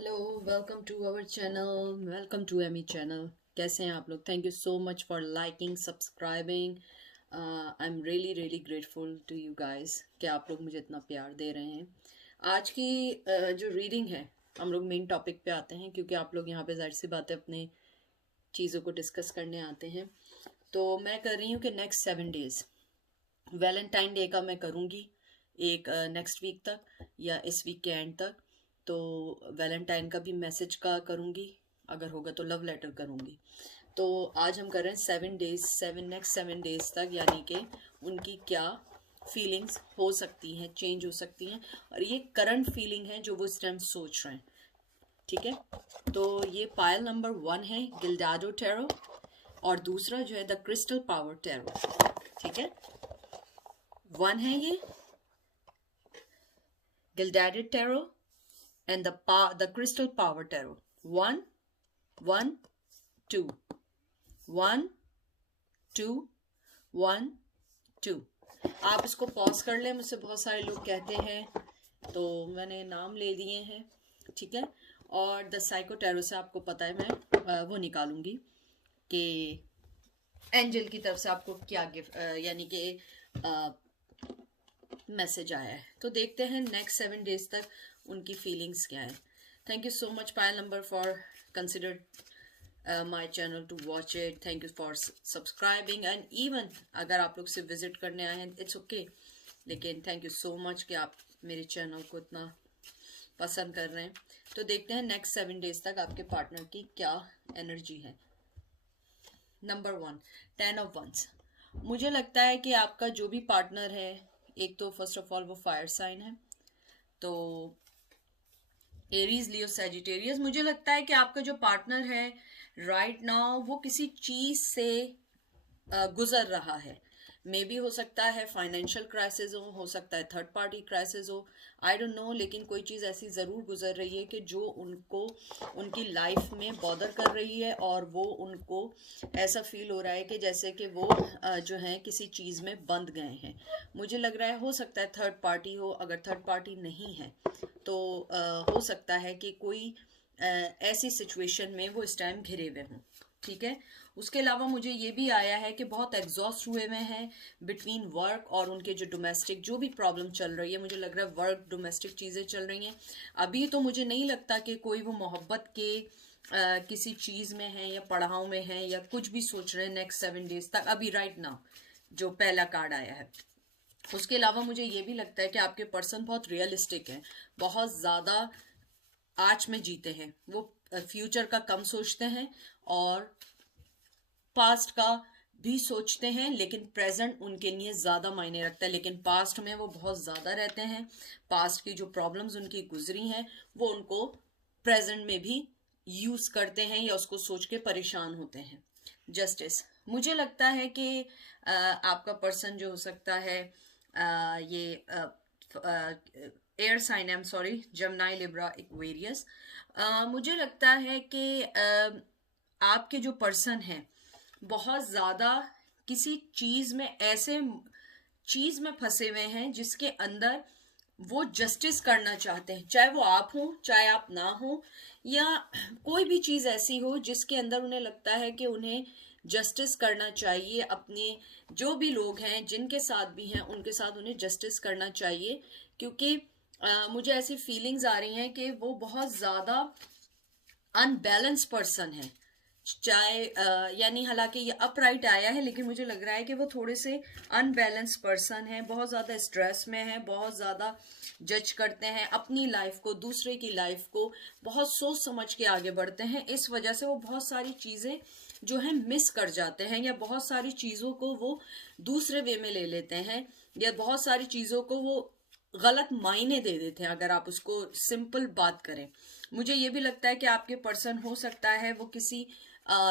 Hello, welcome to our channel, welcome to Amy channel. कैसे हैं आप लोग? Thank you so much for liking, subscribing. I am really really grateful to you guys कि आप लोग मुझे इतना प्यार दे रहे हैं। आज की जो रीडिंग है, हम लोग मेन टॉपिक पे आते हैं क्योंकि आप लोग यहाँ पे जाहिर सी बातें अपने चीज़ों को डिस्कस करने आते हैं। तो मैं कर रही हूँ कि नेक्स्ट 7 डेज़ वैलेंटाइन डे का मैं करूँगी, एक नेक्स्ट वीक तक या इस वीक के एंड तक। तो वैलेंटाइन का भी मैसेज का करूँगी, अगर होगा तो लव लेटर करूँगी। तो आज हम कर रहे हैं 7 डेज, नेक्स्ट 7 डेज तक, यानी कि उनकी क्या फीलिंग्स हो सकती हैं, चेंज हो सकती हैं, और ये करंट फीलिंग है जो वो इस टाइम सोच रहे हैं। ठीक है, तो ये पायल नंबर 1 है गिल्डाडो टैरो, और दूसरा जो है द क्रिस्टल पावर टैरो। ठीक है, 1 है ये गिल्डाडेड tarot and the crystal power tarot. 1 1 2 1 2 1 2। आप इसको पॉज कर लें, मुझसे बहुत सारे लोग कहते हैं, तो मैंने नाम ले दिए हैं। ठीक है, और द साइको टैरो से आपको पता है मैं वो निकालूंगी कि एंजल की तरफ से आपको क्या गिफ्ट यानी कि मैसेज आया है। तो देखते हैं नेक्स्ट 7 डेज तक उनकी फीलिंग्स क्या है। Thank you so much Payal number for consider my channel to watch it. Thank you for subscribing, and even अगर आप लोग से विजिट करने आए हैं इट्स ओके, लेकिन थैंक यू सो मच कि आप मेरे चैनल को इतना पसंद कर रहे हैं। तो देखते हैं नेक्स्ट 7 डेज तक आपके पार्टनर की क्या एनर्जी है। Number 1, 10 of wands. मुझे लगता है कि आपका जो भी पार्टनर है, एक तो फर्स्ट ऑफ ऑल वो फायर साइन है, तो एरीज, लियो, सैजिटेरियस। मुझे लगता है कि आपका जो पार्टनर है राइट नाउ वो किसी चीज से गुजर रहा है। मे बी हो सकता है फाइनेंशियल क्राइसिस हो सकता है थर्ड पार्टी क्राइसिस हो, आई डोंट नो, लेकिन कोई चीज़ ऐसी ज़रूर गुजर रही है कि जो उनको उनकी लाइफ में बॉदर कर रही है, और वो उनको ऐसा फील हो रहा है कि जैसे कि वो जो है किसी चीज़ में बंध गए हैं। मुझे लग रहा है हो सकता है थर्ड पार्टी हो, अगर थर्ड पार्टी नहीं है तो हो सकता है कि कोई ऐसी सिचुएशन में वो इस टाइम घिरे हुए हों। ठीक है, उसके अलावा मुझे ये भी आया है कि बहुत एग्जॉस्ट हुए हुए हैं बिटवीन वर्क और उनके जो डोमेस्टिक जो भी प्रॉब्लम चल रही है। मुझे लग रहा है वर्क डोमेस्टिक चीज़ें चल रही हैं अभी, तो मुझे नहीं लगता कि कोई वो मोहब्बत के किसी चीज़ में है या पड़ाव में है या कुछ भी सोच रहे हैं नेक्स्ट 7 डेज तक, अभी राइट नाउ जो पहला कार्ड आया है। उसके अलावा मुझे ये भी लगता है कि आपके पर्सन बहुत रियलिस्टिक है, बहुत ज़्यादा आज में जीते हैं, वो फ्यूचर का कम सोचते हैं और पास्ट का भी सोचते हैं, लेकिन प्रेजेंट उनके लिए ज़्यादा मायने रखता है। लेकिन पास्ट में वो बहुत ज़्यादा रहते हैं, पास्ट की जो प्रॉब्लम्स उनकी गुजरी हैं वो उनको प्रेजेंट में भी यूज़ करते हैं या उसको सोच के परेशान होते हैं। जस्टिस, मुझे लगता है कि आपका पर्सन जो हो सकता है ये air sign, I am sorry, Gemini, Libra, Aquarius. मुझे लगता है कि आपके जो पर्सन है बहुत ज़्यादा किसी चीज़ में, ऐसे चीज़ में फंसे हुए हैं जिसके अंदर वो जस्टिस करना चाहते हैं, चाहे वो आप हो चाहे आप ना हो, या कोई भी चीज़ ऐसी हो जिसके अंदर उन्हें लगता है कि उन्हें जस्टिस करना चाहिए। अपने जो भी लोग हैं जिनके साथ भी हैं उनके साथ उन्हें जस्टिस करना चाहिए, क्योंकि मुझे ऐसी फीलिंग्स आ रही हैं कि वो बहुत ज़्यादा अनबैलेंस पर्सन है। चाहे यानी हालांकि ये अपराइट आया है, लेकिन मुझे लग रहा है कि वो थोड़े से अनबैलेंस पर्सन है, बहुत ज़्यादा स्ट्रेस में है, बहुत ज़्यादा जज करते हैं अपनी लाइफ को, दूसरे की लाइफ को बहुत सोच समझ के आगे बढ़ते हैं। इस वजह से वो बहुत सारी चीज़ें जो है मिस कर जाते हैं, या बहुत सारी चीज़ों को वो दूसरे वे में ले लेते हैं, या बहुत सारी चीज़ों को वो गलत मायने दे देते हैं, अगर आप उसको सिंपल बात करें। मुझे ये भी लगता है कि आपके पर्सन हो सकता है वो किसी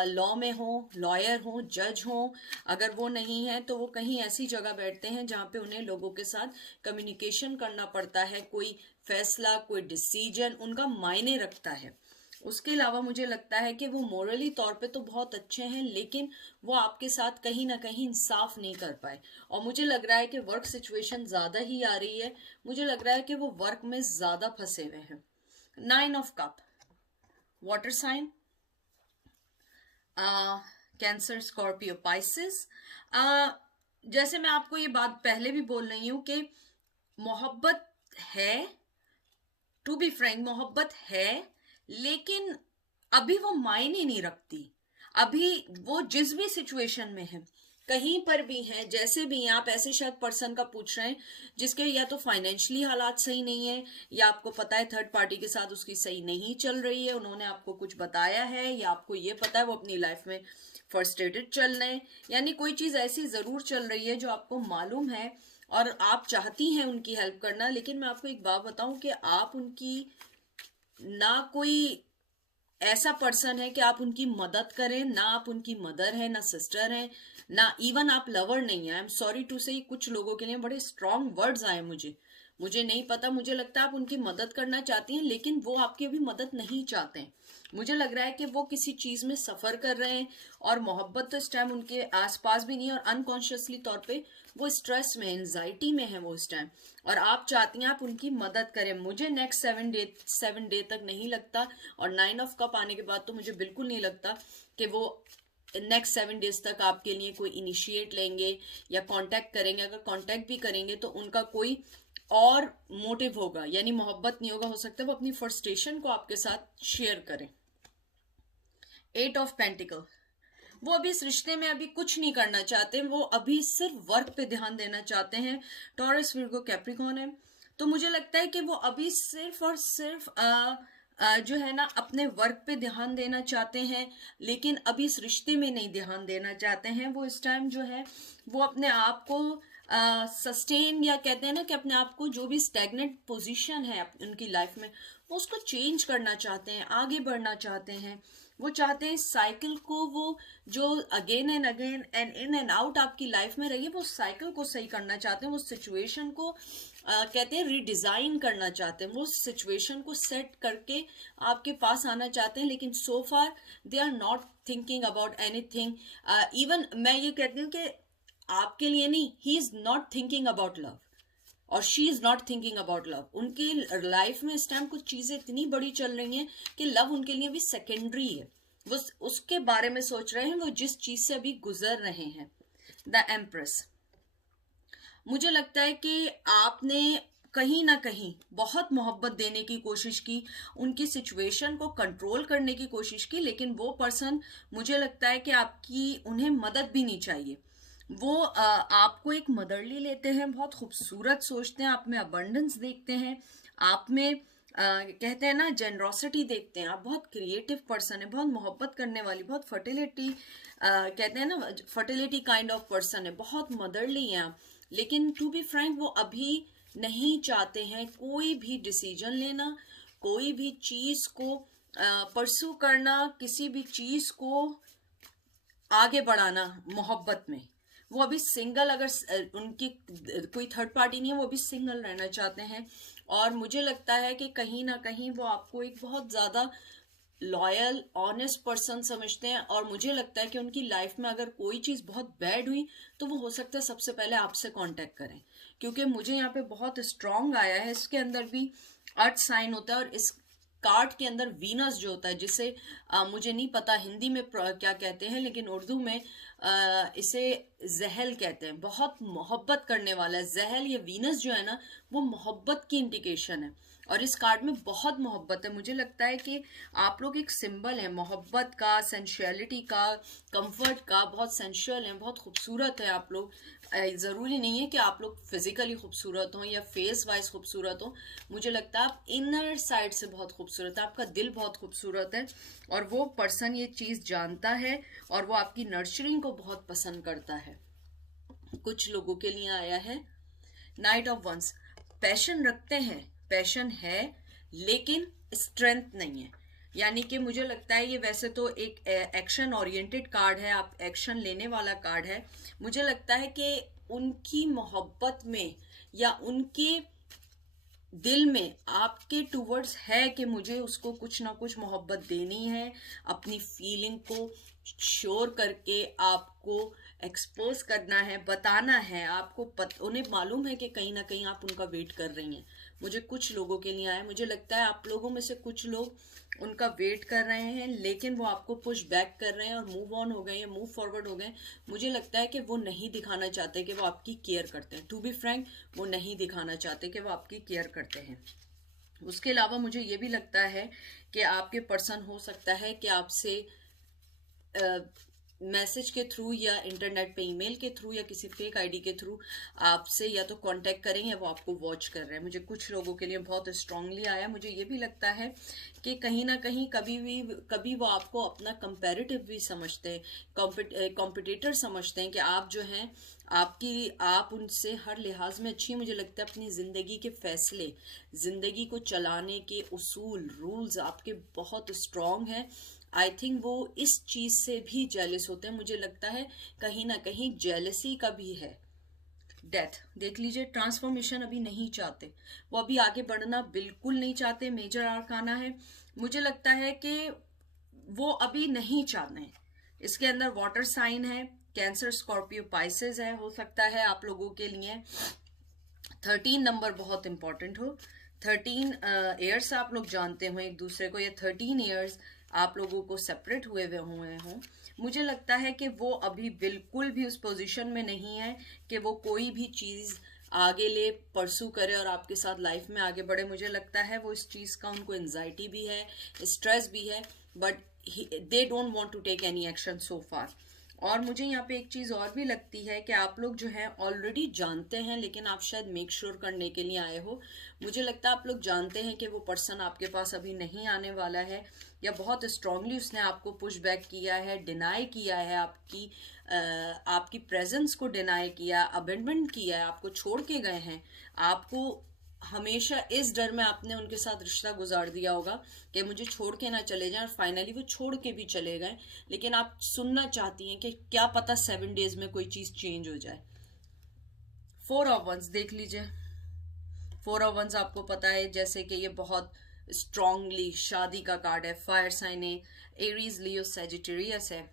लॉ में हो, लॉयर हो, जज हो। अगर वो नहीं है तो वो कहीं ऐसी जगह बैठते हैं जहाँ पे उन्हें लोगों के साथ कम्युनिकेशन करना पड़ता है, कोई फैसला, कोई डिसीजन उनका मायने रखता है। उसके अलावा मुझे लगता है कि वो मोरली तौर पे तो बहुत अच्छे हैं, लेकिन वो आपके साथ कहीं ना कहीं इंसाफ नहीं कर पाए, और मुझे लग रहा है कि वर्क सिचुएशन ज़्यादा ही आ रही है। मुझे लग रहा है कि वो वर्क में ज़्यादा फंसे हुए हैं। 9 of cup, water sign, Cancer, Scorpio, Pisces. जैसे मैं आपको ये बात पहले भी बोल रही हूं कि मोहब्बत है, टू बी फ्रैंक मोहब्बत है, लेकिन अभी वो मायने नहीं रखती। अभी वो जिस भी सिचुएशन में है, कहीं पर भी है, जैसे भी हैं आप, ऐसे शायद पर्सन का पूछ रहे हैं जिसके या तो फाइनेंशियली हालात सही नहीं है, या आपको पता है थर्ड पार्टी के साथ उसकी सही नहीं चल रही है, उन्होंने आपको कुछ बताया है, या आपको ये पता है वो अपनी लाइफ में फ्रस्ट्रेटेड चल रहे हैं, यानी कोई चीज ऐसी जरूर चल रही है जो आपको मालूम है और आप चाहती हैं उनकी हेल्प करना। लेकिन मैं आपको एक बात बताऊं कि आप उनकी ना कोई ऐसा पर्सन है कि आप उनकी मदद करें, ना आप उनकी मदर है, ना सिस्टर है, ना इवन आप लवर नहीं है। आई एम सॉरी टू से, कुछ लोगों के लिए बड़े स्ट्रॉन्ग वर्ड्स आए मुझे नहीं पता, मुझे लगता है आप उनकी मदद करना चाहती हैं, लेकिन वो आपकी अभी मदद नहीं चाहते हैं। मुझे लग रहा है कि वो किसी चीज में सफर कर रहे हैं, और मोहब्बत तो इस टाइम उनके आसपास भी नहीं है, और अनकॉन्शियसली तौर पे वो स्ट्रेस में, एंजाइटी में है वो इस टाइम, और आप चाहती हैं आप उनकी मदद करें। मुझे नेक्स्ट 7 डे तक नहीं लगता, और 9 ऑफ कप आने के बाद तो मुझे बिल्कुल नहीं लगता कि वो नेक्स्ट 7 डेज तक आपके लिए कोई इनिशिएट लेंगे या कांटेक्ट करेंगे। अगर कांटेक्ट भी करेंगे तो उनका कोई और मोटिव होगा, यानी मोहब्बत नहीं होगा। हो सकता है वो अपनी फ्रस्ट्रेशन को आपके साथ शेयर करें। 8 ऑफ पेंटिकल, वो अभी इस रिश्ते में अभी कुछ नहीं करना चाहते, वो अभी सिर्फ वर्क पे ध्यान देना चाहते हैं। टॉरस, विर्गो, कैप्रिकॉर्न है, तो मुझे लगता है कि वो अभी सिर्फ और सिर्फ जो है ना अपने वर्क पे ध्यान देना चाहते हैं, लेकिन अभी इस रिश्ते में नहीं ध्यान देना चाहते हैं। वो इस टाइम जो है वो अपने आप को सस्टेन, या कहते हैं ना कि अपने आप को, जो भी स्टैग्नेंट पोजीशन है उनकी लाइफ में, वो उसको चेंज करना चाहते हैं, आगे बढ़ना चाहते हैं। वो चाहते हैं साइकिल को, वो जो again and again and in and out आपकी लाइफ में रही है, वो साइकिल को सही करना चाहते हैं। वो सिचुएशन को कहते हैं रिडिजाइन करना चाहते हैं, वो सिचुएशन को सेट करके आपके पास आना चाहते हैं। लेकिन so far they are not thinking about anything. Even मैं ये कहती हूँ कि आपके लिए नहीं, he is not thinking about love, और she is not thinking about love. उनकी लाइफ में इस टाइम कुछ चीजें इतनी बड़ी चल रही हैं कि लव उनके लिए भी सेकेंडरी है। वो उसके बारे में सोच रहे हैं, वो जिस चीज से अभी गुजर रहे हैं। द एम्प्रेस, मुझे लगता है कि आपने कहीं ना कहीं बहुत मोहब्बत देने की कोशिश की, उनकी सिचुएशन को कंट्रोल करने की कोशिश की, लेकिन वो पर्सन, मुझे लगता है कि आपकी उन्हें मदद भी नहीं चाहिए। वो आपको एक मदरली लेते हैं, बहुत खूबसूरत सोचते हैं, आप में अबंडेंस देखते हैं, आप में कहते हैं ना जेनरोसिटी देखते हैं। आप बहुत क्रिएटिव पर्सन है, बहुत मोहब्बत करने वाली, बहुत फर्टिलिटी कहते हैं ना फर्टिलिटी काइंड ऑफ पर्सन है, बहुत मदरली हैं आप। लेकिन टू बी फ्रैंक वो अभी नहीं चाहते हैं कोई भी डिसीजन लेना, कोई भी चीज को परसू करना, किसी भी चीज को आगे बढ़ाना मोहब्बत में। वो अभी सिंगल, अगर उनकी कोई थर्ड पार्टी नहीं है, वो अभी सिंगल रहना चाहते हैं। और मुझे लगता है कि कहीं ना कहीं वो आपको एक बहुत ज्यादा लॉयल, ऑनेस्ट पर्सन समझते हैं, और मुझे लगता है कि उनकी लाइफ में अगर कोई चीज बहुत बैड हुई तो वो हो सकता है सबसे पहले आपसे कांटेक्ट करें, क्योंकि मुझे यहाँ पे बहुत स्ट्रांग आया है। इसके अंदर भी अर्थ साइन होता है, और इस कार्ड के अंदर वीनस जो होता है, जिसे मुझे नहीं पता हिंदी में क्या कहते हैं, लेकिन उर्दू में इसे जहल कहते हैं। बहुत मोहब्बत करने वाला है जहल। ये वीनस जो है ना, वो मोहब्बत की इंडिकेशन है, और इस कार्ड में बहुत मोहब्बत है। मुझे लगता है कि आप लोग एक सिंबल है मोहब्बत का, सेंशुअलिटी का, कंफर्ट का, बहुत सेंशुअल है, बहुत खूबसूरत है आप लोग। ज़रूरी नहीं है कि आप लोग फिजिकली खूबसूरत हों या फेस वाइज खूबसूरत हों। मुझे लगता है आप इनर साइड से बहुत खूबसूरत है, आपका दिल बहुत खूबसूरत है, और वो पर्सन ये चीज़ जानता है, और वो आपकी नर्चरिंग को बहुत पसंद करता है। कुछ लोगों के लिए आया है नाइट ऑफ वंस, पैशन रखते हैं, पैशन है, लेकिन स्ट्रेंथ नहीं है। यानी कि मुझे लगता है ये वैसे तो एक एक्शन ओरिएंटेड कार्ड है, आप एक्शन लेने वाला कार्ड है। मुझे लगता है कि उनकी मोहब्बत में या उनके दिल में आपके टूवर्ड्स है कि मुझे उसको कुछ ना कुछ मोहब्बत देनी है, अपनी फीलिंग को शोर करके आपको एक्सपोज करना है, बताना है आपको। उन्हें मालूम है कि कहीं ना कहीं आप उनका वेट कर रही हैं, मुझे कुछ लोगों के लिए आया। मुझे लगता है आप लोगों में से कुछ लोग उनका वेट कर रहे हैं, लेकिन वो आपको पुश बैक कर रहे हैं और मूव ऑन हो गए या मूव फॉरवर्ड हो गए। मुझे लगता है कि वो नहीं दिखाना चाहते कि वो आपकी केयर करते हैं। टू बी फ्रैंक, वो नहीं दिखाना चाहते कि वो आपकी केयर करते हैं। उसके अलावा मुझे ये भी लगता है कि आपके पर्सन हो सकता है कि आपसे मैसेज के थ्रू या इंटरनेट पे ईमेल के थ्रू या किसी फेक आईडी के थ्रू आपसे या तो कांटेक्ट करें या वो आपको वॉच कर रहे हैं। मुझे कुछ लोगों के लिए बहुत स्ट्रांगली आया। मुझे ये भी लगता है कि कहीं ना कहीं कभी वो आपको अपना कंपैरेटिव भी समझते हैं, कॉम्पिटिटर समझते हैं कि आप जो हैं आप उनसे हर लिहाज में अच्छी है। मुझे लगता है अपनी ज़िंदगी के फैसले, ज़िंदगी को चलाने के उसूल, रूल्स आपके बहुत स्ट्रांग हैं। आई थिंक वो इस चीज से भी जेलस होते हैं। मुझे लगता है कहीं ना कहीं जेलसी का भी है। डेथ देख लीजिए, ट्रांसफॉर्मेशन अभी नहीं चाहते, वो अभी आगे बढ़ना बिल्कुल नहीं चाहते। मेजर आर्काना है। मुझे लगता है कि वो अभी नहीं चाहते हैं। इसके अंदर वाटर साइन है, कैंसर, स्कॉर्पियो, पाइसेस है। हो सकता है आप लोगों के लिए 13 नंबर बहुत इंपॉर्टेंट हो। 13 ईयर्स आप लोग जानते हो एक दूसरे को, या 13 ईयर्स आप लोगों को सेपरेट हुए हों। मुझे लगता है कि वो अभी बिल्कुल भी उस पोजीशन में नहीं है कि वो कोई भी चीज़ आगे ले परसू करे और आपके साथ लाइफ में आगे बढ़े। मुझे लगता है वो इस चीज़ का उनको एंजाइटी भी है, स्ट्रेस भी है, but they don't want to take any action so far. और मुझे यहाँ पे एक चीज़ और भी लगती है कि आप लोग जो है ऑलरेडी जानते हैं, लेकिन आप शायद मेक श्योर करने के लिए आए हो। मुझे लगता है आप लोग जानते हैं कि वो पर्सन आपके पास अभी नहीं आने वाला है, या बहुत स्ट्रांगली उसने आपको पुश बैक किया है, डिनाई किया है, आपकी प्रेजेंस को डिनाई किया, अबेंडमेंट किया है, आपको छोड़ के गए हैं। आपको हमेशा इस डर में आपने उनके साथ रिश्ता गुजार दिया होगा कि मुझे छोड़ के ना चले जाएं, और फाइनली वो छोड़ के भी चले गए। लेकिन आप सुनना चाहती हैं कि क्या पता 7 डेज में कोई चीज चेंज हो जाए। 4 ऑफ वंस देख लीजिए। 4 ऑफ वंस आपको पता है जैसे कि ये बहुत स्ट्रांगली शादी का कार्ड है। फायर साइन है, एरीज, लियो, सेजिटेरियस है।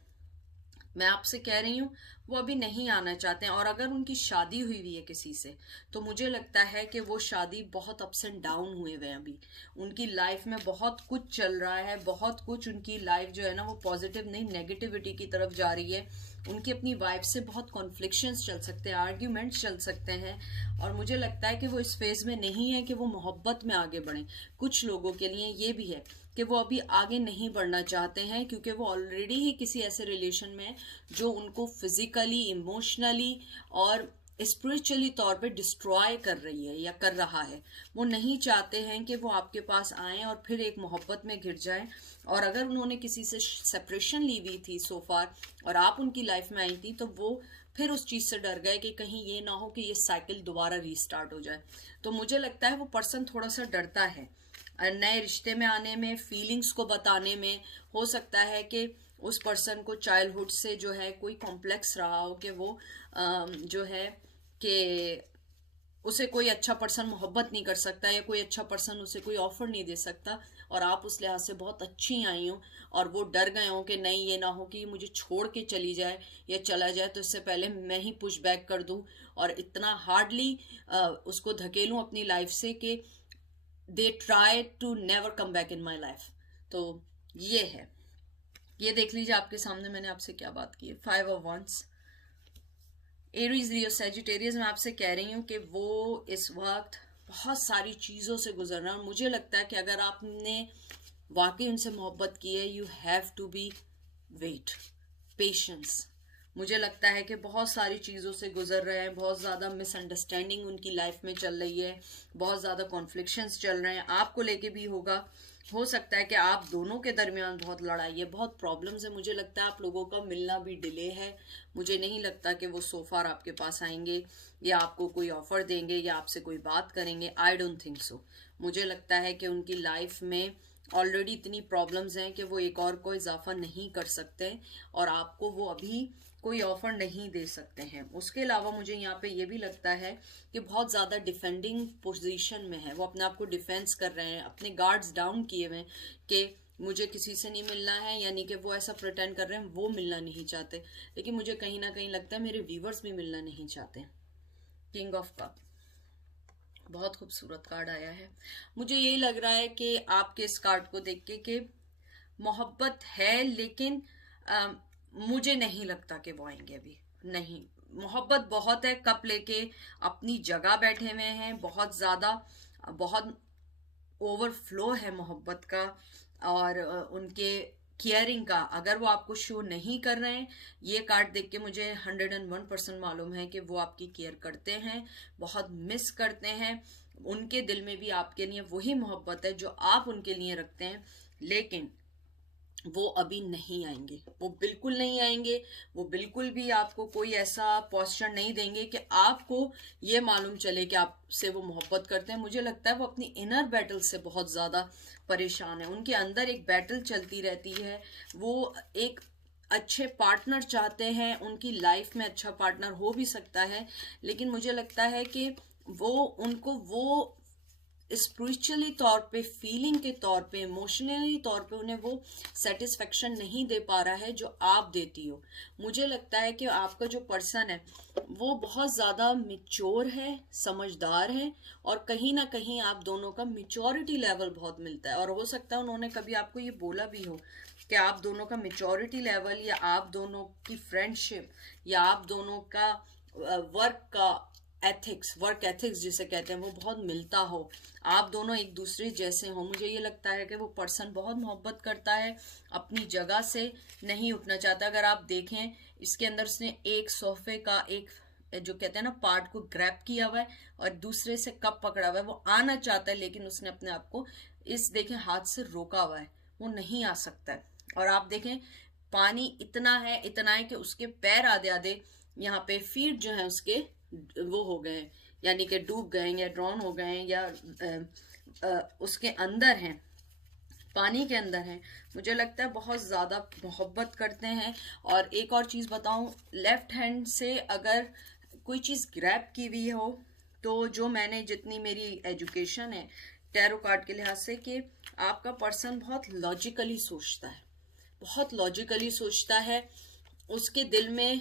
मैं आपसे कह रही हूँ वो अभी नहीं आना चाहते हैं, और अगर उनकी शादी हुई हुई है किसी से, तो मुझे लगता है कि वो शादी बहुत अप्स एंड डाउन हुए हुए हैं। अभी उनकी लाइफ में बहुत कुछ चल रहा है, बहुत कुछ उनकी लाइफ जो है ना वो पॉजिटिव नहीं नेगेटिविटी की तरफ जा रही है। उनकी अपनी वाइफ से बहुत कॉन्फ्लिक्शंस चल सकते हैं, आर्ग्यूमेंट्स चल सकते हैं, और मुझे लगता है कि वो इस फेज में नहीं है कि वो मोहब्बत में आगे बढ़ें। कुछ लोगों के लिए ये भी है कि वो अभी आगे नहीं बढ़ना चाहते हैं, क्योंकि वो ऑलरेडी ही किसी ऐसे रिलेशन में है जो उनको फिजिकली, इमोशनली और स्पिरिचुअली तौर पे डिस्ट्रॉय कर रही है या कर रहा है। वो नहीं चाहते हैं कि वो आपके पास आए और फिर एक मोहब्बत में घिर जाएं। और अगर उन्होंने किसी से सेपरेशन ली हुई थी सो फार और आप उनकी लाइफ में आई थी, तो वो फिर उस चीज से डर गए कि कहीं ये ना हो कि ये साइकिल दोबारा रीस्टार्ट हो जाए। तो मुझे लगता है वो पर्सन थोड़ा सा डरता है नए रिश्ते में आने में, फीलिंग्स को बताने में। हो सकता है कि उस पर्सन को चाइल्डहुड से जो है कोई कॉम्प्लेक्स रहा हो कि वो जो है कि उसे कोई अच्छा पर्सन मोहब्बत नहीं कर सकता, या कोई अच्छा पर्सन उसे कोई ऑफर नहीं दे सकता, और आप उस लिहाज से बहुत अच्छी आई हो और वो डर गए हो कि नहीं ये ना हो कि मुझे छोड़ के चली जाए या चला जाए, तो इससे पहले मैं ही पुश बैक कर दूं और इतना हार्डली उसको धकेलूं अपनी लाइफ से कि they try to never come back in my life. तो ये है, ये देख लीजिए आपके सामने मैंने आपसे क्या बात की है। 5 of wands, Aries, Leo, Sagittarius. मैं आपसे कह रही हूँ कि वो इस वक्त बहुत सारी चीज़ों से गुजर रहा है, और मुझे लगता है कि अगर आपने वाकई उनसे मोहब्बत की है, you have to be wait, patience. मुझे लगता है कि बहुत सारी चीज़ों से गुजर रहे हैं, बहुत ज़्यादा मिसअंडरस्टैंडिंग उनकी लाइफ में चल रही है, बहुत ज़्यादा कॉन्फ्लिक्शंस चल रहे हैं, आपको लेके भी होगा। हो सकता है कि आप दोनों के दरमियान बहुत लड़ाई है, बहुत प्रॉब्लम्स है। मुझे लगता है आप लोगों का मिलना भी डिले है। मुझे नहीं लगता कि वो सो फार आपके पास आएंगे या आपको कोई ऑफर देंगे या आपसे कोई बात करेंगे। I don't think so. मुझे लगता है कि उनकी लाइफ में ऑलरेडी इतनी प्रॉब्लम्स हैं कि वो एक और को इजाफा नहीं कर सकते, और आपको वो अभी कोई ऑफर नहीं दे सकते हैं। उसके अलावा मुझे यहाँ पे ये भी लगता है कि बहुत ज़्यादा डिफेंडिंग पोजीशन में है, वो अपने आप को डिफेंस कर रहे हैं, अपने गार्ड्स डाउन किए हुए हैं कि मुझे किसी से नहीं मिलना है, यानी कि वो ऐसा प्रिटेंड कर रहे हैं वो मिलना नहीं चाहते। लेकिन मुझे कहीं ना कहीं लगता है मेरे व्यूवर्स भी मिलना नहीं चाहते। किंग ऑफ कप, बहुत खूबसूरत कार्ड आया है। मुझे यही लग रहा है कि आपके इस कार्ड को देख के कि मोहब्बत है, लेकिन मुझे नहीं लगता कि वो आएंगे अभी। नहीं, मोहब्बत बहुत है, कप लेके अपनी जगह बैठे हुए हैं, बहुत ज़्यादा, बहुत ओवरफ्लो है मोहब्बत का। और उनके केयरिंग का अगर वो आपको शो नहीं कर रहे हैं, ये कार्ड देख के मुझे 101% मालूम है कि वो आपकी केयर करते हैं, बहुत मिस करते हैं। उनके दिल में भी आपके लिए वही मोहब्बत है जो आप उनके लिए रखते हैं, लेकिन वो अभी नहीं आएंगे, वो बिल्कुल नहीं आएंगे। वो बिल्कुल भी आपको कोई ऐसा पोस्चर नहीं देंगे कि आपको ये मालूम चले कि आपसे वो मोहब्बत करते हैं। मुझे लगता है वो अपनी इनर बैटल से बहुत ज़्यादा परेशान है, उनके अंदर एक बैटल चलती रहती है। वो एक अच्छे पार्टनर चाहते हैं, उनकी लाइफ में अच्छा पार्टनर हो भी सकता है, लेकिन मुझे लगता है कि वो उनको वो स्पिरिचुअली तौर पे, फीलिंग के तौर पे, इमोशनली तौर पे उन्हें वो सेटिस्फेक्शन नहीं दे पा रहा है जो आप देती हो। मुझे लगता है कि आपका जो पर्सन है वो बहुत ज़्यादा मिच्योर है, समझदार है, और कहीं ना कहीं आप दोनों का मिच्योरिटी लेवल बहुत मिलता है। और हो सकता है उन्होंने कभी आपको ये बोला भी हो कि आप दोनों का मिच्योरिटी लेवल, या आप दोनों की फ्रेंडशिप, या आप दोनों का वर्क एथिक्स जिसे कहते हैं, वो बहुत मिलता हो, आप दोनों एक दूसरे जैसे हो। मुझे ये लगता है कि वो पर्सन बहुत मोहब्बत करता है, अपनी जगह से नहीं उठना चाहता। अगर आप देखें इसके अंदर उसने एक सोफे का एक जो कहते हैं ना पार्ट को ग्रैब किया हुआ है, और दूसरे से कप पकड़ा हुआ है। वो आना चाहता है, लेकिन उसने अपने आप को इस देखें हाथ से रोका हुआ है, वो नहीं आ सकता है। और आप देखें पानी इतना है कि उसके पैर आधे आधे यहाँ पे फीट जो है उसके वो हो गए हैं, यानी कि डूब गए हैं, या ड्रॉन हो गए हैं, या उसके अंदर हैं, पानी के अंदर हैं। मुझे लगता है बहुत ज़्यादा मोहब्बत करते हैं। और एक और चीज़ बताऊं, लेफ्ट हैंड से अगर कोई चीज़ ग्रैब की हुई हो, तो जो मैंने जितनी मेरी एजुकेशन है टैरो कार्ड के लिहाज से, कि आपका पर्सन बहुत लॉजिकली सोचता है, बहुत लॉजिकली सोचता है। उसके दिल में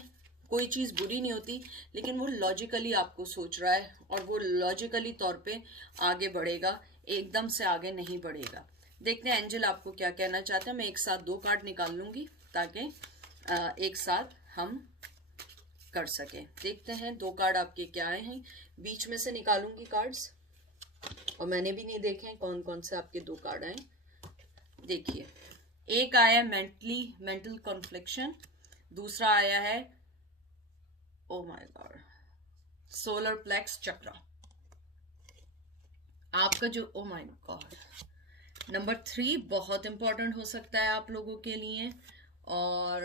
कोई चीज़ बुरी नहीं होती, लेकिन वो लॉजिकली आपको सोच रहा है, और वो लॉजिकली तौर पे आगे बढ़ेगा, एकदम से आगे नहीं बढ़ेगा। देखते हैं एंजल आपको क्या कहना चाहते हैं। मैं एक साथ 2 कार्ड निकाल लूंगी ताकि एक साथ हम कर सकें। देखते हैं 2 कार्ड आपके क्या आए हैं, बीच में से निकालूंगी कार्ड्स, और मैंने भी नहीं देखे हैं कौन कौन से आपके 2 कार्ड आए। देखिए, एक आया मेंटल कॉन्फ्लिक्शन, दूसरा आया है oh my god solar plexus chakra. आपका जो ओ माय गॉड नंबर 3 बहुत इंपॉर्टेंट हो सकता है आप लोगों के लिए। और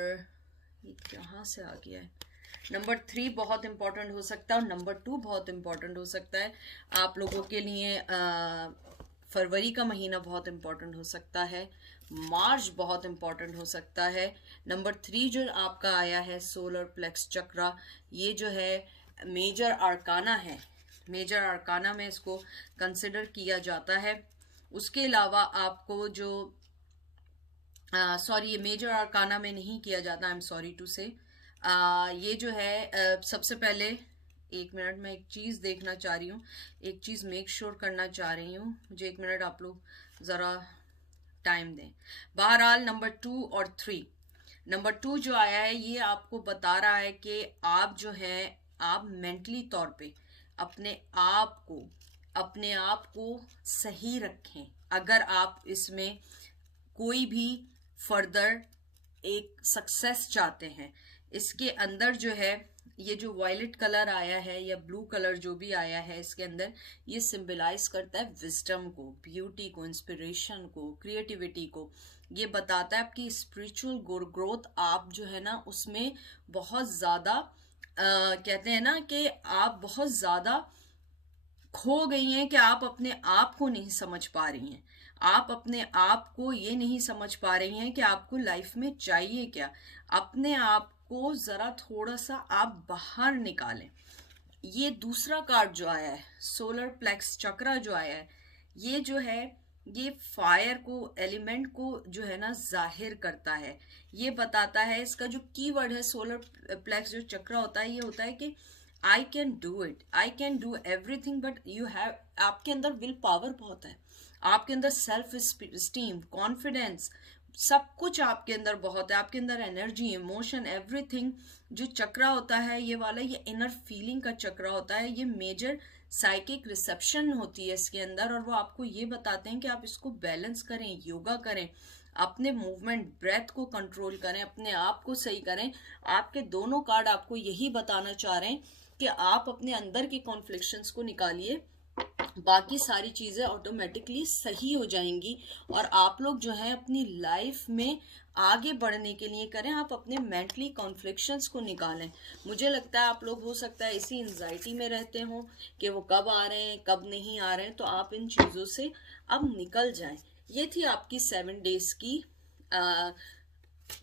ये कहाँ से आ गया है? नंबर 3 बहुत इंपॉर्टेंट हो सकता है, और नंबर 2 बहुत इंपॉर्टेंट हो सकता है आप लोगों के लिए। फरवरी का महीना बहुत इंपॉर्टेंट हो सकता है, मार्च बहुत इंपॉर्टेंट हो सकता है। नंबर 3 जो आपका आया है सोलर प्लेक्स चक्रा, ये जो है मेजर आर्काना है, मेजर आर्काना में इसको कंसिडर किया जाता है। उसके अलावा आपको जो सॉरी, ये मेजर आर्काना में नहीं किया जाता, आई एम सॉरी टू से। ये जो है सबसे पहले 1 मिनट में एक चीज़ देखना चाह रही हूँ, एक चीज़ मेक श्योर करना चाह रही हूँ, मुझे 1 मिनट आप लोग ज़रा टाइम दें। बहरहाल नंबर 2 और 3, नंबर 2 जो आया है ये आपको बता रहा है कि आप जो है आप मेंटली तौर पे अपने आप को सही रखें। अगर आप इसमें कोई भी फर्दर एक सक्सेस चाहते हैं, इसके अंदर जो है ये जो वायलेट कलर आया है या ब्लू कलर जो भी आया है इसके अंदर, ये सिंबलाइज करता है विजडम को, ब्यूटी को, इंस्पिरेशन को, क्रिएटिविटी को। ये बताता है आपकी स्पिरिचुअल ग्रोथ, आप जो है ना उसमें बहुत ज़्यादा कहते हैं ना कि आप बहुत ज़्यादा खो गई हैं, कि आप अपने आप को नहीं समझ पा रही हैं। आप अपने आप को ये नहीं समझ पा रही हैं कि आपको लाइफ में चाहिए क्या। अपने आप को ज़रा थोड़ा सा आप बाहर निकालें। ये दूसरा कार्ड जो आया है सोलर प्लेक्स चक्रा जो आया है, ये जो है ये फायर को, एलिमेंट को जो है ना जाहिर करता है। ये बताता है, इसका जो कीवर्ड है सोलर प्लेक्स जो चक्रा होता है, ये होता है कि I can do it, I can do everything, but आपके अंदर विल पावर बहुत है, आपके अंदर सेल्फ स्टीम, कॉन्फिडेंस, सब कुछ आपके अंदर बहुत है, आपके अंदर एनर्जी, इमोशन, एवरीथिंग। जो चक्रा होता है ये वाला, ये इनर फीलिंग का चक्रा होता है, ये मेजर साइकिक रिसेप्शन होती है इसके अंदर, और वो आपको ये बताते हैं कि आप इसको बैलेंस करें, योगा करें, अपने मूवमेंट, ब्रेथ को कंट्रोल करें, अपने आप को सही करें। आपके दोनों कार्ड आपको यही बताना चाह रहे हैं कि आप अपने अंदर की कॉन्फ्लिक्शंस को निकालिए, बाकी सारी चीज़ें ऑटोमेटिकली सही हो जाएंगी, और आप लोग जो है अपनी लाइफ में आगे बढ़ने के लिए करें, आप अपने मेंटली कॉन्फ्लिक्शंस को निकालें। मुझे लगता है आप लोग हो सकता है इसी एंजाइटी में रहते हो कि वो कब आ रहे हैं कब नहीं आ रहे हैं, तो आप इन चीज़ों से अब निकल जाएं। ये थी आपकी 7 डेज की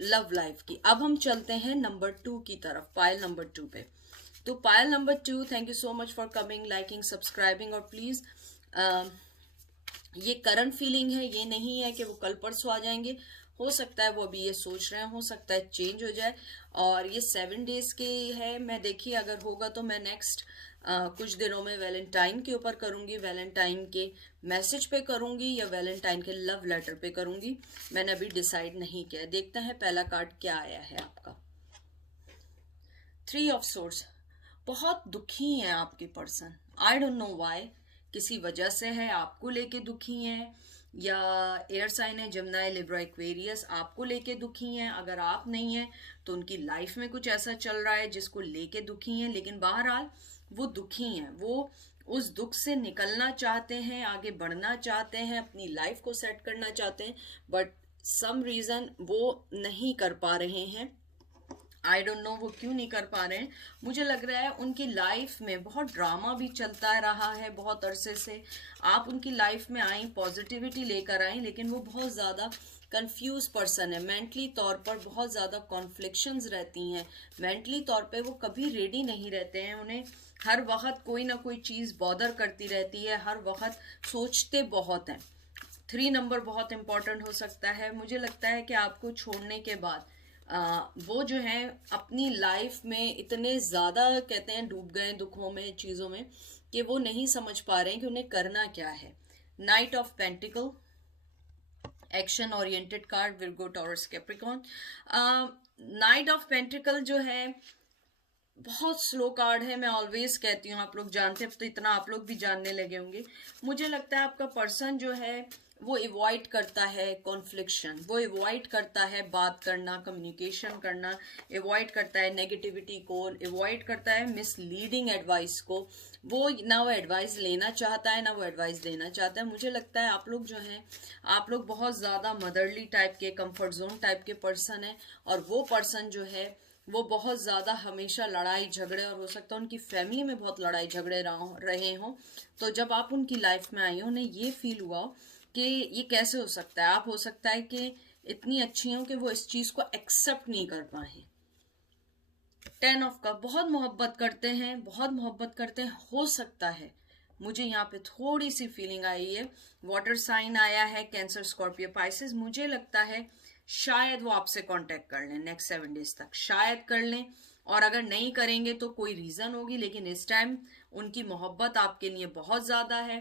लव लाइफ की। अब हम चलते हैं नंबर 2 की तरफ, पायल नंबर 2 पे। तो pile number 2, thank you so much for coming, liking, subscribing, और प्लीज ये करंट फीलिंग है, ये नहीं है कि वो कल परसों आ जाएंगे। हो सकता है वो अभी ये सोच रहे हैं, हो सकता है चेंज हो जाए, और ये 7 डेज के है। मैं देखिए अगर होगा तो मैं नेक्स्ट कुछ दिनों में वैलेंटाइन के ऊपर करूंगी, वैलेंटाइन के मैसेज पे करूंगी या वैलेंटाइन के लव लेटर पे करूंगी, मैंने अभी डिसाइड नहीं किया। देखते हैं पहला कार्ड क्या आया है आपका। 3 ऑफ सोर्ड्स, बहुत दुखी हैं आपके person, I don't know why, किसी वजह से है, आपको लेके दुखी हैं, या एयर साइन है जमनाई लिब्रा एक्वेरियस, आपको लेके दुखी हैं। अगर आप नहीं हैं तो उनकी लाइफ में कुछ ऐसा चल रहा है जिसको लेके दुखी हैं, लेकिन बहरहाल वो दुखी हैं, वो उस दुख से निकलना चाहते हैं, आगे बढ़ना चाहते हैं, अपनी लाइफ को सेट करना चाहते हैं, बट सम रीजन वो नहीं कर पा रहे हैं। आई डोंट नो वो क्यों नहीं कर पा रहे हैं। मुझे लग रहा है उनकी लाइफ में बहुत ड्रामा भी चलता रहा है बहुत अरसे से। आप उनकी लाइफ में आई, पॉजिटिविटी लेकर आई, लेकिन वो बहुत ज़्यादा कंफ्यूज पर्सन है, मेंटली तौर पर बहुत ज़्यादा कॉन्फ्लिक्शंस रहती हैं, मेंटली तौर पे वो कभी रेडी नहीं रहते हैं, उन्हें हर वक्त कोई ना कोई चीज़ बॉदर करती रहती है, हर वक्त सोचते बहुत हैं। 3 नंबर बहुत इंपॉर्टेंट हो सकता है। मुझे लगता है कि आपको छोड़ने के बाद वो जो है अपनी लाइफ में इतने ज़्यादा कहते हैं डूब गए दुखों में, चीज़ों में, कि वो नहीं समझ पा रहे हैं कि उन्हें करना क्या है। Night of pentacle, action oriented card, Virgo, taurus, Capricorn. Night of pentacle जो है बहुत स्लो कार्ड है, मैं ऑलवेज कहती हूँ, आप लोग जानते हैं, अब तो इतना आप लोग भी जानने लगे होंगे। मुझे लगता है आपका पर्सन जो है वो अवॉइड करता है कॉन्फ्लिक्शन, वो अवॉइड करता है बात करना, कम्युनिकेशन करना, अवॉइड करता है नेगेटिविटी को, अवॉइड करता है मिसलीडिंग एडवाइस को। वो ना वो एडवाइस लेना चाहता है ना वो एडवाइस देना चाहता है। मुझे लगता है आप लोग जो हैं, आप लोग बहुत ज़्यादा मदरली टाइप के, कंफर्ट जोन टाइप के पर्सन हैं, और वो पर्सन जो है वो बहुत ज़्यादा हमेशा लड़ाई झगड़े, और हो सकता है उनकी फैमिली में बहुत लड़ाई झगड़े रहे हों। तो जब आप उनकी लाइफ में आई हो, उन्हें ये फील हुआ कि ये कैसे हो सकता है, आप हो सकता है कि इतनी अच्छी हो कि वो इस चीज़ को एक्सेप्ट नहीं कर पाए। 10 ऑफ कप, बहुत मोहब्बत करते हैं, बहुत मोहब्बत करते हैं। हो सकता है, मुझे यहाँ पे थोड़ी सी फीलिंग आई है, वाटर साइन आया है, कैंसर, स्कॉर्पियो, पाइसेस। मुझे लगता है शायद वो आपसे कांटेक्ट कर लें नेक्स्ट 7 डेज तक, शायद कर लें, और अगर नहीं करेंगे तो कोई रीज़न होगी, लेकिन इस टाइम उनकी मोहब्बत आपके लिए बहुत ज़्यादा है,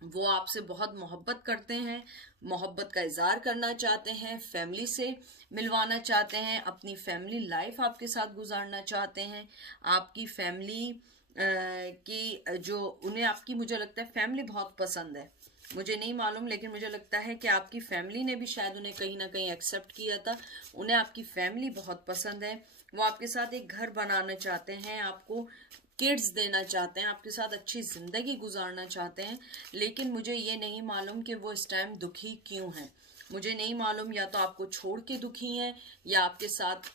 वो आपसे बहुत मोहब्बत करते हैं, मोहब्बत का इजहार करना चाहते हैं, फैमिली से मिलवाना चाहते हैं, अपनी फैमिली लाइफ आपके साथ गुजारना चाहते हैं, आपकी फैमिली की जो उन्हें आपकी, मुझे लगता है फैमिली बहुत पसंद है। मुझे नहीं मालूम, लेकिन मुझे लगता है कि आपकी फैमिली ने भी शायद उन्हें कहीं ना कहीं एक्सेप्ट किया था, उन्हें आपकी फैमिली बहुत पसंद है, वो आपके साथ एक घर बनाना चाहते हैं, आपको किड्स देना चाहते हैं, आपके साथ अच्छी ज़िंदगी गुजारना चाहते हैं। लेकिन मुझे ये नहीं मालूम कि वो इस टाइम दुखी क्यों हैं, मुझे नहीं मालूम, या तो आपको छोड़ के दुखी हैं, या आपके साथ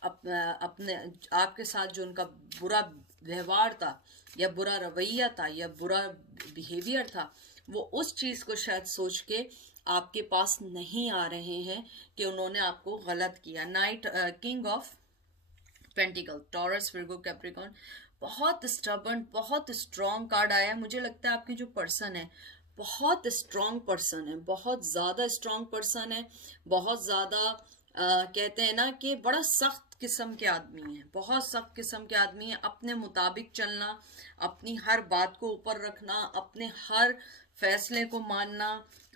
आपके साथ जो उनका बुरा व्यवहार था, या बुरा रवैया था, या बुरा बिहेवियर था, वो उस चीज़ को शायद सोच के आपके पास नहीं आ रहे हैं कि उन्होंने आपको गलत किया। Night, king of pentacle, taurus, Virgo, Capricorn, बहुत स्टबर्न, बहुत स्ट्रॉन्ग कार्ड आया है। मुझे लगता है आपकी जो पर्सन है बहुत स्ट्रॉन्ग पर्सन है, बहुत ज़्यादा स्ट्रॉन्ग पर्सन है, बहुत ज़्यादा कहते हैं ना कि बड़ा सख्त किस्म के आदमी हैं, बहुत सख्त किस्म के आदमी हैं। अपने मुताबिक चलना, अपनी हर बात को ऊपर रखना, अपने हर फैसले को मानना,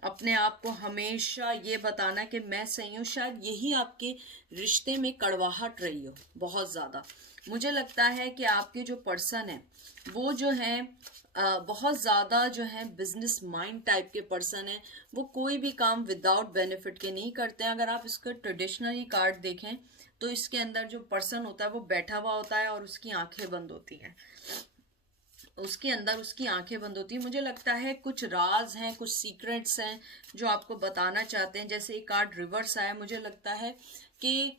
अपने आप को हमेशा ये बताना कि मैं सही हूँ। शायद यही आपके रिश्ते में कड़वाहट रही हो बहुत ज़्यादा। मुझे लगता है कि आपके जो पर्सन है वो जो है बहुत ज़्यादा जो है बिजनेस माइंड टाइप के पर्सन है। वो कोई भी काम विदाउट बेनिफिट के नहीं करते हैं। अगर आप इसका ट्रेडिशनली कार्ड देखें तो इसके अंदर जो पर्सन होता है वो बैठा हुआ होता है और उसकी आंखें बंद होती हैं, उसके अंदर उसकी आंखें बंद होती है। मुझे लगता है कुछ राज हैं, कुछ सीक्रेट्स हैं जो आपको बताना चाहते हैं। जैसे एक कार्ड रिवर्स आया, मुझे लगता है कि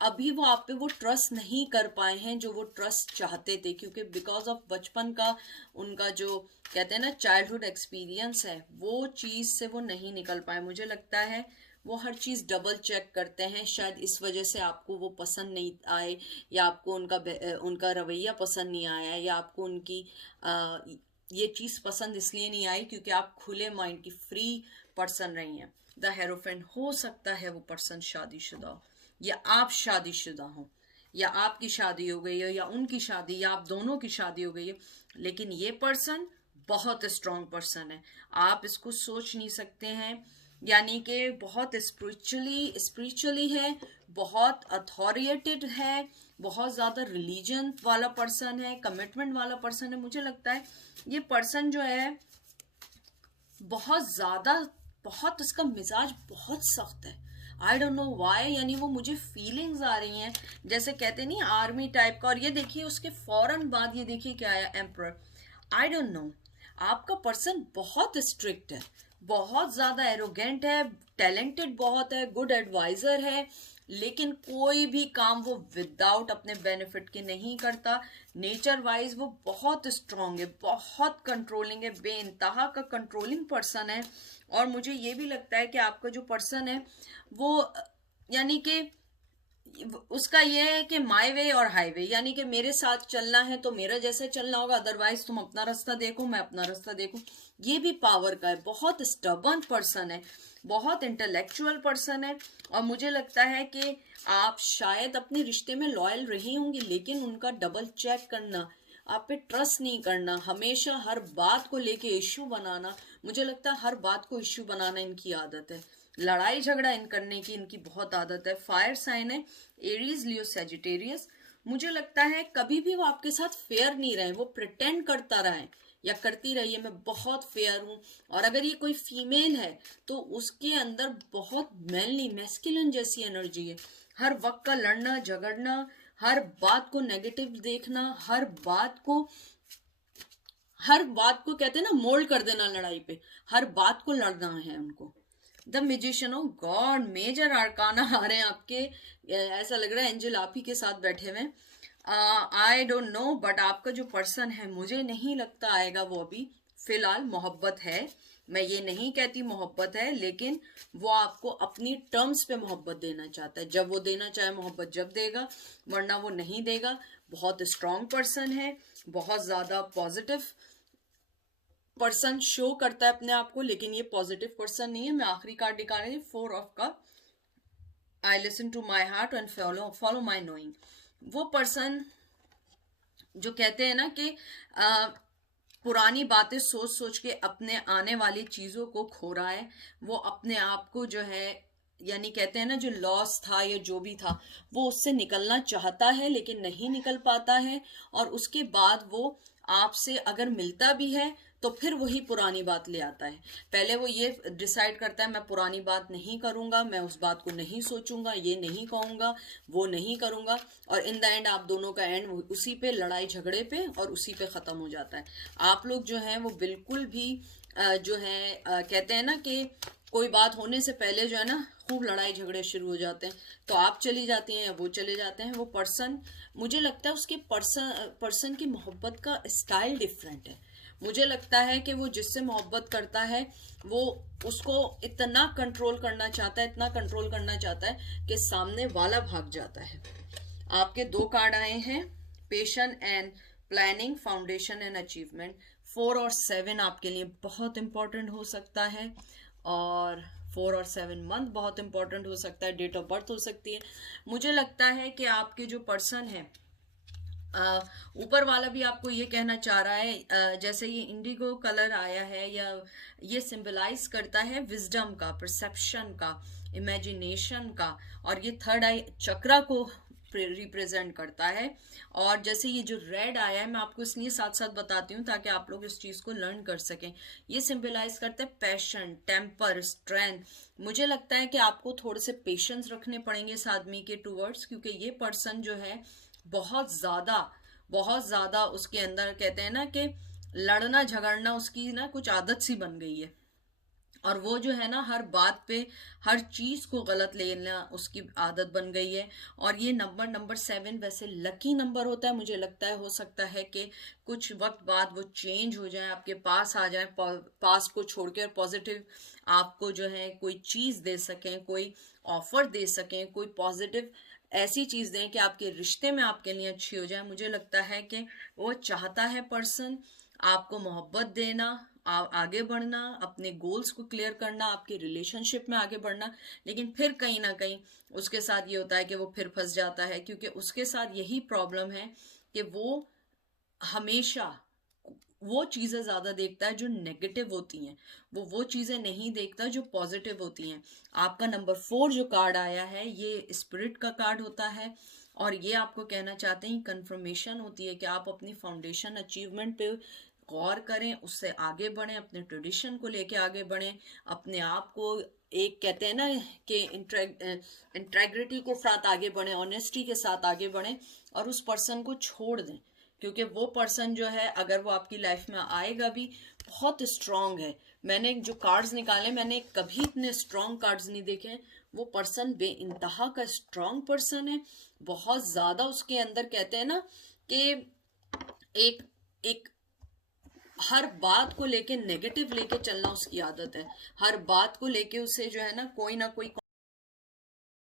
अभी वो आप पे वो ट्रस्ट नहीं कर पाए हैं जो वो ट्रस्ट चाहते थे, क्योंकि बिकॉज ऑफ बचपन का उनका जो कहते हैं ना चाइल्डहुड एक्सपीरियंस है, वो चीज़ से वो नहीं निकल पाए। मुझे लगता है वो हर चीज़ डबल चेक करते हैं। शायद इस वजह से आपको वो पसंद नहीं आए, या आपको उनका रवैया पसंद नहीं आया, या आपको उनकी ये चीज़ पसंद इसलिए नहीं आई क्योंकि आप खुले माइंड की फ्री पर्सन रही हैं। द हेरोफेंट, हो सकता है वो पर्सन शादीशुदा हो, या आप शादीशुदा हो, या आपकी शादी हो गई हो, या उनकी शादी, या आप दोनों की शादी हो गई है। लेकिन ये पर्सन बहुत स्ट्रॉन्ग पर्सन है, आप इसको सोच नहीं सकते हैं। यानी कि बहुत स्पिरिचुअली है, बहुत अथॉरिटेटिव है, बहुत ज़्यादा रिलीजन वाला पर्सन है, कमिटमेंट वाला पर्सन है। मुझे लगता है ये पर्सन जो है बहुत ज़्यादा, बहुत इसका मिजाज बहुत सख्त है। आई डोंट नो वाई, यानी वो मुझे फीलिंग्स आ रही हैं जैसे कहते नहीं आर्मी टाइप का। और ये देखिए उसके फौरन बाद ये देखिए क्या आया, एम्परर। आई डोंट नो, आपका पर्सन बहुत स्ट्रिक्ट है, बहुत ज्यादा एरोगेंट है, टैलेंटेड बहुत है, गुड एडवाइजर है, लेकिन कोई भी काम वो विदाउट अपने बेनिफिट के नहीं करता। नेचर वाइज वो बहुत स्ट्रांग है, बहुत कंट्रोलिंग है, बेइंतहा का कंट्रोलिंग पर्सन है। और मुझे ये भी लगता है कि आपका जो पर्सन है वो यानी कि उसका ये है कि माई वे और हाईवे, यानी कि मेरे साथ चलना है तो मेरा जैसे चलना होगा, अदरवाइज तुम अपना रास्ता देखो, मैं अपना रास्ता देखूं। ये भी पावर का है, बहुत स्टबर्न पर्सन है, बहुत इंटेलेक्चुअल पर्सन है। और मुझे लगता है कि आप शायद अपने रिश्ते में लॉयल रही होंगी, लेकिन उनका डबल चेक करना, आप पे ट्रस्ट नहीं करना, हमेशा हर बात को लेके इश्यू बनाना, मुझे लगता है हर बात को इश्यू बनाना इनकी आदत है। लड़ाई झगड़ा इन करने की इनकी बहुत आदत है। फायर साइन है, एरीज, लियो, सेजिटेरियस। मुझे लगता है कभी भी वो आपके साथ फेयर नहीं रहे, वो प्रिटेंड करता रहे या करती रही है मैं बहुत फेयर हूं। और अगर ये कोई फीमेल है तो उसके अंदर बहुत मैनली मैस्कुलिन जैसी एनर्जी है। हर वक्त का लड़ना झगड़ना, हर बात को नेगेटिव देखना, हर बात को कहते हैं ना मोल्ड कर देना लड़ाई पे, हर बात को लड़ना है उनको। The musician, oh god, major arcana आ रहे हैं आपके, ऐसा लग रहा है एंजल आप ही के साथ बैठे हुए। आई डोंट नो, बट आपका जो पर्सन है मुझे नहीं लगता आएगा वो अभी। फिलहाल मोहब्बत है, मैं ये नहीं कहती मोहब्बत है, लेकिन वो आपको अपनी टर्म्स पे मोहब्बत देना चाहता है। जब वो देना चाहे मोहब्बत जब देगा, वरना वो नहीं देगा। बहुत स्ट्रॉन्ग पर्सन है, बहुत ज्यादा पॉजिटिव पर्सन शो करता है अपने आप को, लेकिन ये पॉजिटिव पर्सन नहीं है। मैं आखिरी कार्ड निकाल रही हूँ, 4 of cup. I listen to my heart and follow my knowing. वो पर्सन जो कहते हैं ना कि पुरानी बातें सोच सोच के अपने आने वाली चीजों को खो रहा है, वो अपने आप को जो है यानी कहते हैं ना जो लॉस था या जो भी था वो उससे निकलना चाहता है लेकिन नहीं निकल पाता है। और उसके बाद वो आपसे अगर मिलता भी है तो फिर वही पुरानी बात ले आता है। पहले वो ये डिसाइड करता है मैं पुरानी बात नहीं करूंगा, मैं उस बात को नहीं सोचूंगा, ये नहीं कहूंगा, वो नहीं करूंगा, और इन द एंड आप दोनों का एंड उसी पे, लड़ाई झगड़े पे और उसी पे खत्म हो जाता है। आप लोग जो है वो बिल्कुल भी जो है कहते हैं ना कि कोई बात होने से पहले जो है ना खूब लड़ाई झगड़े शुरू हो जाते हैं, तो आप चली जाती हैं या वो चले जाते हैं। वो पर्सन, मुझे लगता है उसके पर्सन की मोहब्बत का स्टाइल डिफरेंट है। मुझे लगता है कि वो जिससे मोहब्बत करता है वो उसको इतना कंट्रोल करना चाहता है, इतना कंट्रोल करना चाहता है कि सामने वाला भाग जाता है। आपके 2 कार्ड आए हैं, patience and planning, foundation and achievement. 4 और 7 आपके लिए बहुत इंपॉर्टेंट हो सकता है। और 4 और 7 मंथ बहुत इंपॉर्टेंट हो सकता है, डेट ऑफ बर्थ हो सकती है। मुझे लगता है कि आपके जो पर्सन है, ऊपर वाला भी आपको ये कहना चाह रहा है, जैसे ये इंडिगो कलर आया है, या ये सिंबलाइज करता है विजडम का, परसेप्शन का, इमेजिनेशन का, और ये थर्ड आई चक्रा को रिप्रेजेंट करता है। और जैसे ये जो रेड आया है, मैं आपको इसलिए साथ साथ बताती हूँ ताकि आप लोग इस चीज को लर्न कर सकें। ये सिंबलाइज करता है पैशन, टेम्पर, स्ट्रेंथ। मुझे लगता है कि आपको थोड़े से पेशेंस रखने पड़ेंगे इस आदमी के टूवर्ड्स, क्योंकि ये पर्सन जो है बहुत ज्यादा उसके अंदर, कहते हैं ना कि लड़ना झगड़ना उसकी ना कुछ आदत सी बन गई है। और वो जो है ना हर बात पे, हर चीज को गलत लेना उसकी आदत बन गई है। और ये नंबर 7 वैसे लकी नंबर होता है। मुझे लगता है हो सकता है कि कुछ वक्त बाद वो चेंज हो जाए, आपके पास आ जाए, पास्ट को छोड़ के, और पॉजिटिव आपको जो है कोई चीज दे सकें, कोई ऑफर दे सकें, कोई पॉजिटिव ऐसी चीज दें कि आपके रिश्ते में आपके लिए अच्छी हो जाए। मुझे लगता है कि वो चाहता है पर्सन आपको मोहब्बत देना, आगे बढ़ना, अपने गोल्स को क्लियर करना, आपके रिलेशनशिप में आगे बढ़ना। लेकिन फिर कहीं ना कहीं उसके साथ ये होता है कि वो फिर फंस जाता है, क्योंकि उसके साथ यही प्रॉब्लम है कि वो हमेशा वो चीजें ज्यादा देखता है जो नेगेटिव होती हैं, वो चीजें नहीं देखता जो पॉजिटिव होती हैं। आपका नंबर 4 जो कार्ड आया है, ये स्पिरिट का कार्ड होता है, और ये आपको कहना चाहते हैं, कंफर्मेशन होती है कि आप अपनी फाउंडेशन अचीवमेंट पे गौर करें, उससे आगे बढ़ें, अपने ट्रेडिशन को लेके आगे बढ़ें, अपने आप को एक, कहते हैं ना कि इंटेग्रिटी के साथ आगे बढ़ें, ऑनेस्टी के साथ आगे बढ़ें, और उस पर्सन को छोड़ दें। क्योंकि वो पर्सन जो है, अगर वो आपकी लाइफ में आएगा भी, बहुत स्ट्रांग है। मैंने जो कार्ड्स निकाले, मैंने कभी इतने स्ट्रांग कार्ड्स नहीं देखे। वो पर्सन बे इंतहा का स्ट्रांग पर्सन है, बहुत ज्यादा उसके अंदर, कहते हैं ना कि एक एक हर बात को लेके नेगेटिव लेके चलना उसकी आदत है। हर बात को लेके उसे जो है ना कोई